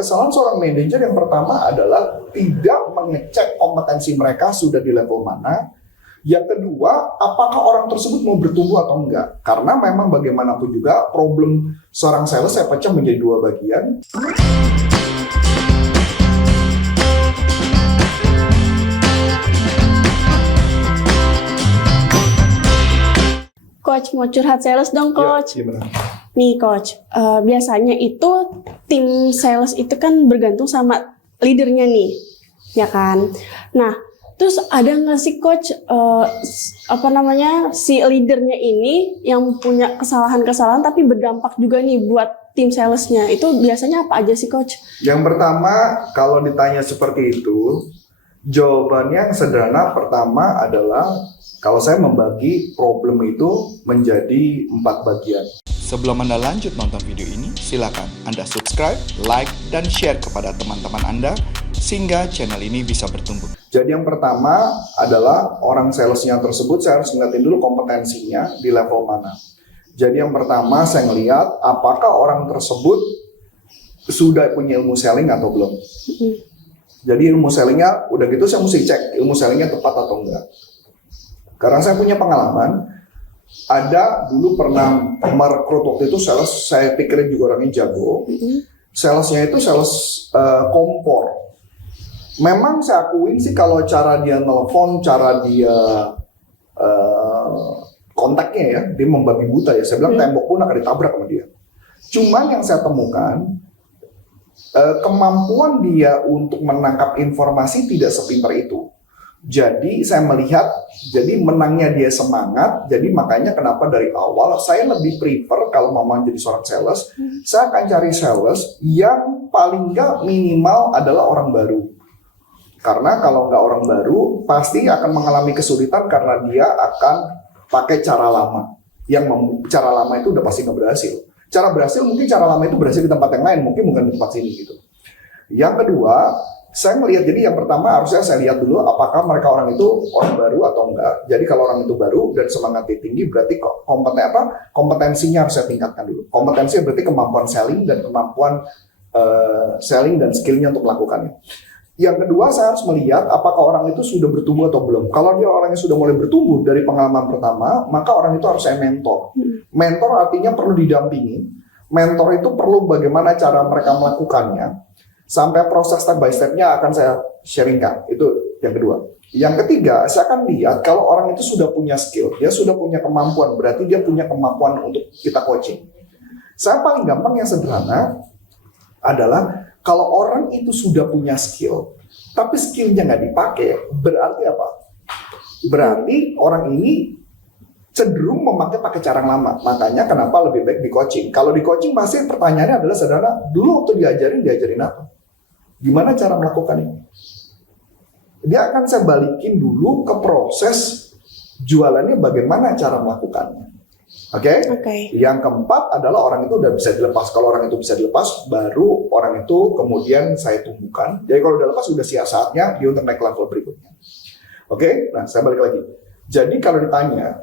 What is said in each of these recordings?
kesalahan seorang manajer yang pertama adalah tidak mengecek kompetensi mereka sudah di level mana. Yang kedua, apakah orang tersebut mau bertumbuh atau enggak. Karena memang bagaimanapun juga problem seorang sales saya pecah menjadi dua bagian. Coach, mau curhat sales dong, Coach. Ya, gimana? Nih, Coach. Biasanya itu tim sales itu kan bergantung sama leadernya nih, ya kan? Nah, terus ada nggak sih, Coach, si leadernya ini yang punya kesalahan-kesalahan tapi berdampak juga nih buat tim salesnya? Itu biasanya apa aja sih, Coach? Yang pertama, kalau ditanya seperti itu, jawabannya yang sederhana pertama adalah kalau saya membagi problem itu menjadi 4 bagian. Sebelum Anda lanjut nonton video ini, silakan Anda subscribe, like, dan share kepada teman-teman Anda sehingga channel ini bisa bertumbuh. Jadi yang pertama adalah orang salesnya tersebut saya harus ngeliatin dulu kompetensinya di level mana. Jadi yang pertama saya ngeliat apakah orang tersebut sudah punya ilmu selling atau belum. Jadi ilmu sellingnya udah gitu saya mesti cek ilmu sellingnya tepat atau enggak. Karena saya punya pengalaman, ada dulu pernah merekrut waktu itu sales, saya pikirin juga orangnya jago. Salesnya itu sales kompor. Memang saya akuin sih kalau cara dia nelfon, cara dia kontaknya ya, dia membabi buta ya. Saya bilang tembok pun akan ditabrak sama dia. Cuman yang saya temukan, kemampuan dia untuk menangkap informasi tidak sepintar itu. Jadi saya melihat, jadi menangnya dia semangat, jadi makanya kenapa dari awal saya lebih prefer kalau memang jadi seorang sales, saya akan cari sales yang paling nggak minimal adalah orang baru. Karena kalau nggak orang baru, pasti akan mengalami kesulitan karena dia akan pakai cara lama. Cara lama itu udah pasti nggak berhasil. Cara berhasil mungkin cara lama itu berhasil di tempat yang lain, mungkin bukan di tempat sini gitu. Yang kedua, saya melihat, jadi yang pertama harusnya saya lihat dulu apakah mereka orang itu orang baru atau enggak. Jadi kalau orang itu baru dan semangatnya tinggi berarti kompetensinya harus saya tingkatkan dulu. Kompetensinya berarti kemampuan selling dan kemampuan selling dan skillnya untuk melakukannya. Yang kedua saya harus melihat apakah orang itu sudah bertumbuh atau belum. Kalau dia orangnya sudah mulai bertumbuh dari pengalaman pertama, maka orang itu harus saya mentor. Mentor artinya perlu didampingi. Mentor itu perlu bagaimana cara mereka melakukannya. Sampai proses step by step-nya akan saya sharingkan. Itu yang kedua. Yang ketiga, saya akan lihat kalau orang itu sudah punya skill, dia sudah punya kemampuan, berarti dia punya kemampuan untuk kita coaching. Saya paling gampang yang sederhana adalah kalau orang itu sudah punya skill, tapi skillnya nggak dipakai, berarti apa? Berarti orang ini cenderung pakai cara yang lama. Makanya kenapa lebih baik di coaching. Kalau di coaching pasti pertanyaannya adalah sederhana, dulu waktu diajarin apa? Gimana cara melakukannya? Dia akan saya balikin dulu ke proses jualannya bagaimana cara melakukannya. Oke? Yang keempat adalah orang itu udah bisa dilepas. Kalau orang itu bisa dilepas, baru orang itu kemudian saya tumbuhkan. Jadi kalau udah lepas, udah siap saatnya dia untuk naik level berikutnya. Oke? Nah, saya balik lagi. Jadi kalau ditanya,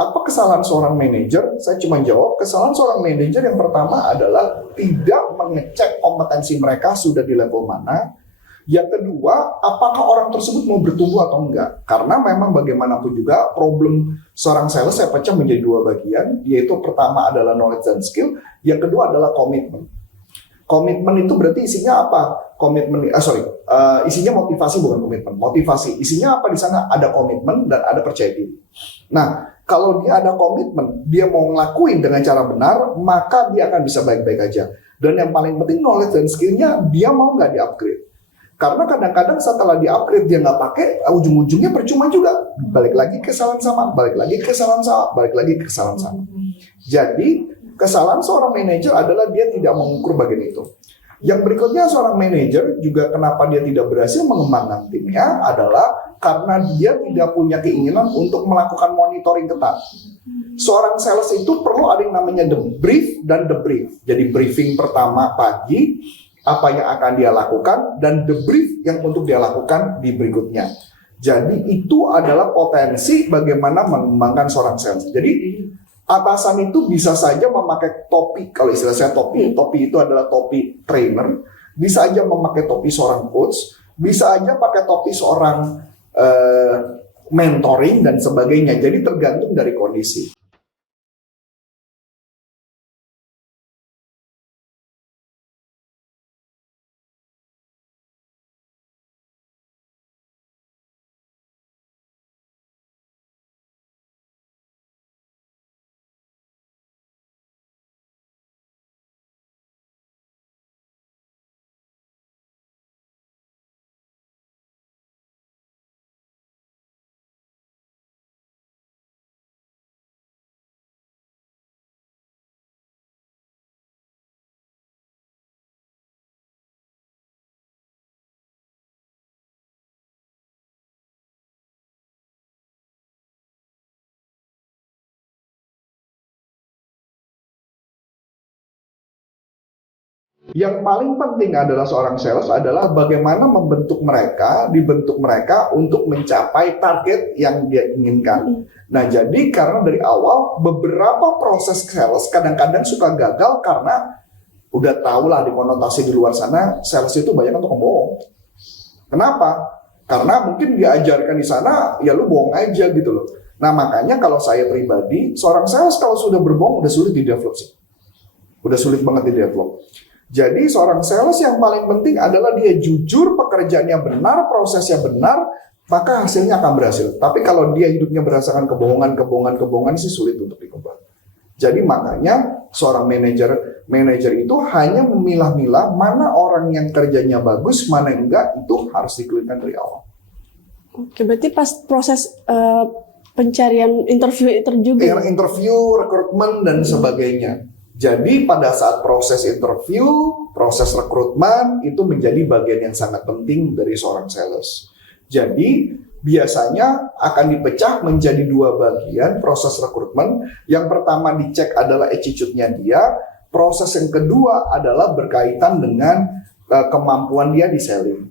apa kesalahan seorang manajer? Saya cuma jawab, kesalahan seorang manajer yang pertama adalah tidak mengecek kompetensi mereka sudah di level mana. Yang kedua, apakah orang tersebut mau bertumbuh atau enggak? Karena memang bagaimanapun juga problem seorang sales saya pecah menjadi dua bagian, yaitu pertama adalah knowledge dan skill, yang kedua adalah komitmen. Komitmen itu berarti isinya apa? Isinya motivasi bukan komitmen. Motivasi, isinya apa di sana? Ada komitmen dan ada percaya diri. Nah, kalau dia ada komitmen, dia mau ngelakuin dengan cara benar, maka dia akan bisa baik-baik aja. Dan yang paling penting knowledge dan skillnya, dia mau nggak di-upgrade. Karena kadang-kadang setelah di-upgrade dia nggak pakai, ujung-ujungnya percuma juga. Balik lagi ke kesalahan sama, balik lagi ke kesalahan sama, balik lagi ke kesalahan sama. Jadi, kesalahan seorang manajer adalah dia tidak mengukur bagian itu. Yang berikutnya seorang manajer juga kenapa dia tidak berhasil mengembangkan timnya adalah karena dia tidak punya keinginan untuk melakukan monitoring ketat. Seorang sales itu perlu ada yang namanya the brief dan the brief. Jadi briefing pertama pagi, apa yang akan dia lakukan, dan the brief yang untuk dia lakukan di berikutnya. Jadi itu adalah potensi bagaimana mengembangkan seorang sales. Jadi atasan itu bisa saja memakai topi, kalau istilah saya topi itu adalah topi trainer, bisa aja memakai topi seorang coach, bisa aja pakai topi seorang mentoring dan sebagainya. Jadi tergantung dari kondisi. Yang paling penting adalah seorang sales adalah bagaimana dibentuk mereka untuk mencapai target yang dia inginkan. Nah, jadi karena dari awal beberapa proses sales kadang-kadang suka gagal karena udah tau lah di konotasi di luar sana sales itu banyak tukang bohong. Kenapa? Karena mungkin diajarkan di sana ya lu bohong aja gitu loh. Nah, makanya kalau saya pribadi, seorang sales kalau sudah berbohong udah sulit di-develop sih. Udah sulit banget di-develop. Jadi seorang sales yang paling penting adalah dia jujur, pekerjaannya benar, prosesnya benar, maka hasilnya akan berhasil. Tapi kalau dia hidupnya berdasarkan kebohongan sih sulit untuk dikembang. Jadi makanya seorang manajer itu hanya memilah-milah mana orang yang kerjanya bagus, mana yang enggak, itu harus dikelirkan dari awal. Oke, berarti pas proses pencarian interview juga. Interview, rekrutmen dan sebagainya. Jadi pada saat proses interview, proses rekrutmen itu menjadi bagian yang sangat penting dari seorang sales. Jadi biasanya akan dipecah menjadi 2 bagian proses rekrutmen. Yang pertama dicek adalah attitude-nya dia. Proses yang kedua adalah berkaitan dengan kemampuan dia di selling.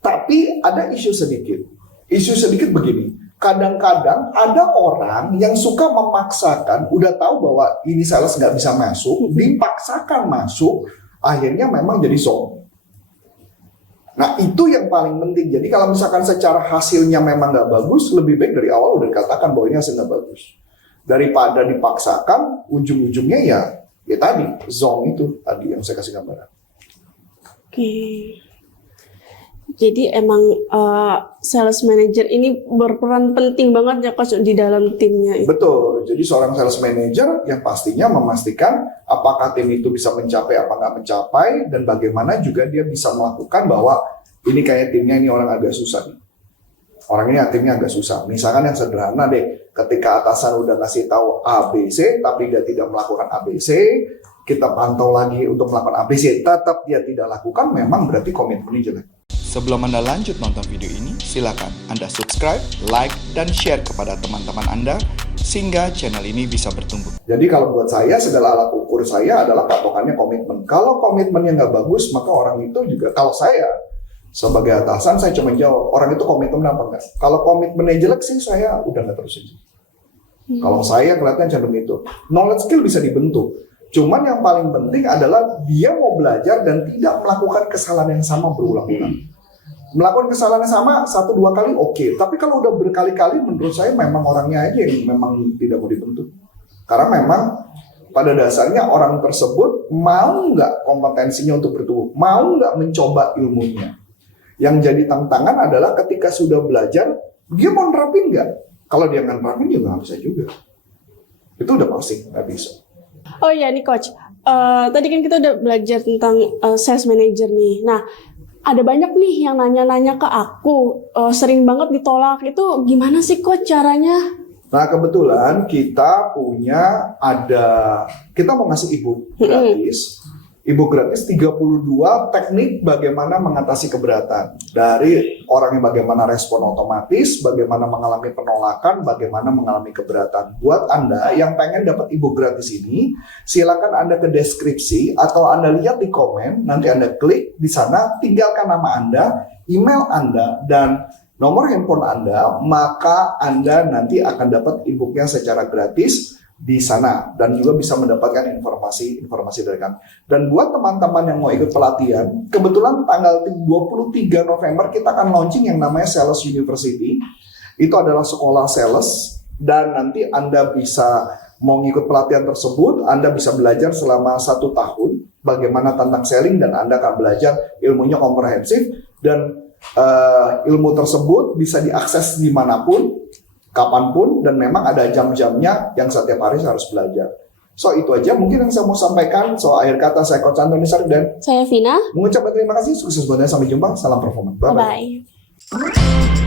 Tapi ada isu sedikit. Isu sedikit begini. Kadang-kadang ada orang yang suka memaksakan, udah tahu bahwa ini sales nggak bisa masuk, dipaksakan masuk, akhirnya memang jadi sombong. Nah itu yang paling penting. Jadi kalau misalkan secara hasilnya memang nggak bagus, lebih baik dari awal udah dikatakan bahwa ini hasil nggak bagus. Daripada dipaksakan, ujung-ujungnya ya tadi, zong itu tadi yang saya kasih gambaran. Oke. Jadi emang sales manager ini berperan penting banget ya Coach di dalam timnya. Betul, jadi seorang sales manager yang pastinya memastikan apakah tim itu bisa mencapai apa nggak mencapai, dan bagaimana juga dia bisa melakukan bahwa ini kayak timnya ini orang agak susah nih. Orang ini timnya agak susah. Misalkan yang sederhana deh, ketika atasan udah ngasih tahu ABC tapi dia tidak melakukan ABC, kita pantau lagi untuk melakukan ABC, tetap dia tidak lakukan, memang berarti komitmennya jelek. Sebelum Anda lanjut nonton video ini, silakan Anda subscribe, like, dan share kepada teman-teman Anda sehingga channel ini bisa bertumbuh. Jadi kalau buat saya, segala alat ukur saya adalah patokannya komitmen. Kalau komitmennya nggak bagus, maka orang itu juga, kalau saya sebagai atasan, saya cuma jawab, orang itu komitmen apa enggak. Kalau komitmennya jelek sih, saya udah nggak terusin. Kalau saya kelihatan cenderung itu. Knowledge skill bisa dibentuk. Cuman yang paling penting adalah dia mau belajar dan tidak melakukan kesalahan yang sama berulang-ulang. Melakukan kesalahan yang sama 1-2 kali oke. Tapi kalau udah berkali-kali, menurut saya memang orangnya aja yang memang tidak mau dibentuk. Karena memang pada dasarnya orang tersebut mau nggak kompetensinya untuk bertumbuh, mau nggak mencoba ilmunya. Yang jadi tantangan adalah ketika sudah belajar, dia mau nerapin nggak? Kalau dia nggak nerapin juga nggak bisa juga. Itu udah pasti nggak bisa. Oh iya nih Coach, tadi kan kita udah belajar tentang sales manager nih. Nah, ada banyak nih yang nanya-nanya ke aku, sering banget ditolak. Itu gimana sih Coach caranya? Nah kebetulan kita mau ngasih ebook gratis. Ebook gratis 32 teknik bagaimana mengatasi keberatan. Dari orang yang bagaimana respon otomatis, bagaimana mengalami penolakan, bagaimana mengalami keberatan. Buat Anda yang pengen dapat ebook gratis ini, silakan Anda ke deskripsi atau Anda lihat di komen, nanti Anda klik di sana, tinggalkan nama Anda, email Anda, dan nomor handphone Anda, maka Anda nanti akan dapat ebooknya secara gratis. di sana dan juga bisa mendapatkan informasi dari kami. Dan buat teman-teman yang mau ikut pelatihan, kebetulan tanggal 23 November kita akan launching yang namanya Sales University. Itu adalah sekolah sales dan nanti Anda bisa mau ngikut pelatihan tersebut, Anda bisa belajar selama 1 tahun bagaimana tentang selling dan Anda akan belajar ilmunya komprehensif dan ilmu tersebut bisa diakses dimanapun, kapanpun, dan memang ada jam-jamnya yang setiap hari saya harus belajar. So itu aja mungkin yang saya mau sampaikan. So akhir kata saya Coach Antoni Sarif dan Saya Vina. mengucapkan terima kasih, sukses buatnya, sampai jumpa, salam performa. Bye-bye. Bye-bye.